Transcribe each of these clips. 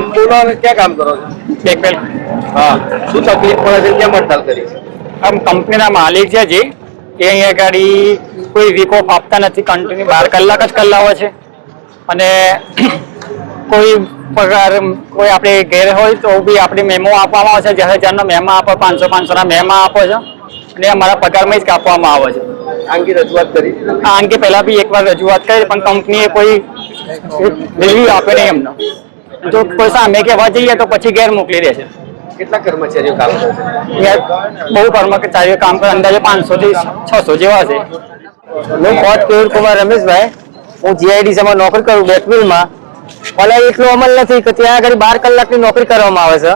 નામ બોલો અને ક્યાં કામ કરો છો? ટેકવેલ હા. શું તકલીફ પડે છે? કેમ હડતાલ કરી? આમ કંપનીના માલિક છે જે એ અહીંયા ગાડી કોઈ વીક ઓફ આપતા નથી. કન્ટિન્યુ બાર કલાક જ કલાવે છે. અને કોઈ પગાર કોઈ આપણે ઘેર હોય તો બી આપણે મેમો આપવામાં આવે છે. જ્યારે હજારના મેમા આપો પાંચસો પાંચસોના મેમા આપો છો. અને અમારા પગારમાં જ કાપવામાં આવે છે. આ અંગે રજૂઆત કરી? આ અંગે પહેલાં બી એકવાર રજૂઆત કરી પણ કંપનીએ કોઈ રિવ્યુ આપે નહીં એમનો. જો કોઈ સામે કહેવા જઈએ તો પછી ઘેર મોકલી દે છે કેટલા કર્મચારીઓ કામ કરે બહુ કર્મચારીઓ કામ કરે અંદાજે પાંચસો થી છસો જેવા છે. હું કોચ કેયુર કુમાર રમેશભાઈ હું જીઆઈડીસીમાં નોકરી કરું બેકવિલમાં ભલે એટલો અમલ નથી કે ત્યાં આગળ બાર કલાકની નોકરી કરવામાં આવે છે.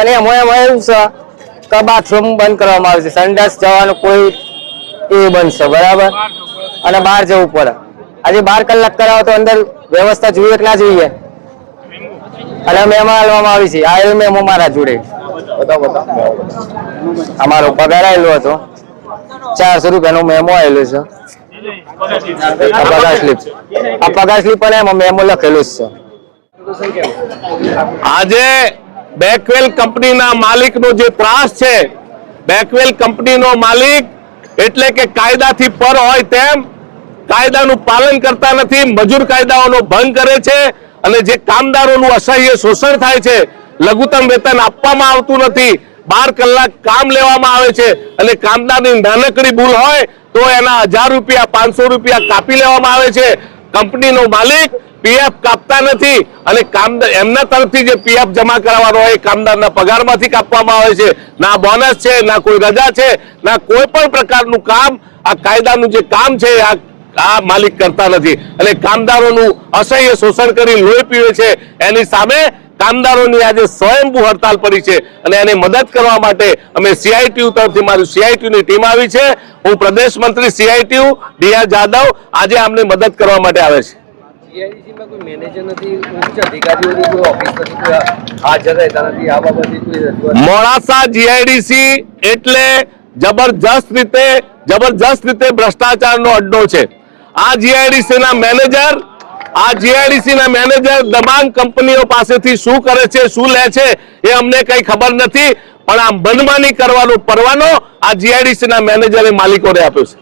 અને એમાં એમાં એવું છે કે બાથરૂમ બંધ કરવામાં આવે છે. સંડાસ જવાનું કોઈ એ બંધ છે બરાબર? અને બહાર જવું પડે. આજે બાર કલાક કરાવો તો અંદર વ્યવસ્થા જોઈએ કે ના જોઈએ? અને અમે એમાં હાલવામાં આવી છીએ. આ મેમો અમારા જોડે. બતાવો બતાવો. અમારો પગાર આવેલો હતો. ચારસો રૂપિયાનો મેમો આવેલો છે. આ પગાર સ્લીપ. આ પગાર સ્લીપ પણ એમાં મેમો લખેલો જ છે. આજે બેકવેલ કંપનીના માલિકનો જે ત્રાસ છે બેકવેલ કંપનીનો માલિક એટલે કે કાયદાથી પર હોય તેમ કાયદાનું પાલન કરતા નથી મજૂર કાયદાઓનો ભંગ કરે છે અને જે કામદારોનું અસહ્ય શોષણ થાય છે, લઘુત્તમ વેતન આપવામાં આવતું નથી, બાર કલાક કામ લેવામાં આવે છે અને કામદારની નાનકડી ભૂલ હોય તો એના હજાર રૂપિયા, પાંચસો રૂપિયા કાપી લેવામાં આવે છે. કંપનીનો માલિક પીએફ કાપતા નથી અને કામદાર એમના તરફથી જે પીએફ જમા કરાવવાનો હોય એ કામદારના પગારમાંથી કાપવામાં આવે છે. ના બોનસ છે, ના કોઈ રજા છે, ના કોઈ પણ પ્રકારનું કામ આ કાયદાનું જે કામ છે, આ આ માલિક કરતા નથી. એટલે કામદારોનું અસહ્ય શોષણ કરી લોહી પીવે છે. એની સામે કામદારોની આજે સ્વયંભૂ હડતાલ પડી છે. અને એને મદદ કરવા માટે અમે સીઆઈટીયુ તરફથી મારી સીઆઈટીયુની ટીમ આવી છે. હું પ્રદેશ મંત્રી સીઆઈટીયુ ડીઆર જાદવ આજે અમને મદદ કરવા માટે આવે છે. મોડાસા જીઆઈડીસી એટલે જબરજસ્ત રીતે જબરજસ્ત રીતે ભ્રષ્ટાચારનો અડ્ડો છે. આ જીઆઈડીસી ના મેનેજર, આ જીઆઈડીસી ના મેનેજર તમામ કંપનીઓ પાસેથી શું કરે છે, શું લે છે એ અમને કઈ ખબર નથી. પણ આ મનમાની કરવાનો પરવાનો આ જીઆઈડીસી ના મેનેજરે માલિકોને આપ્યો છે.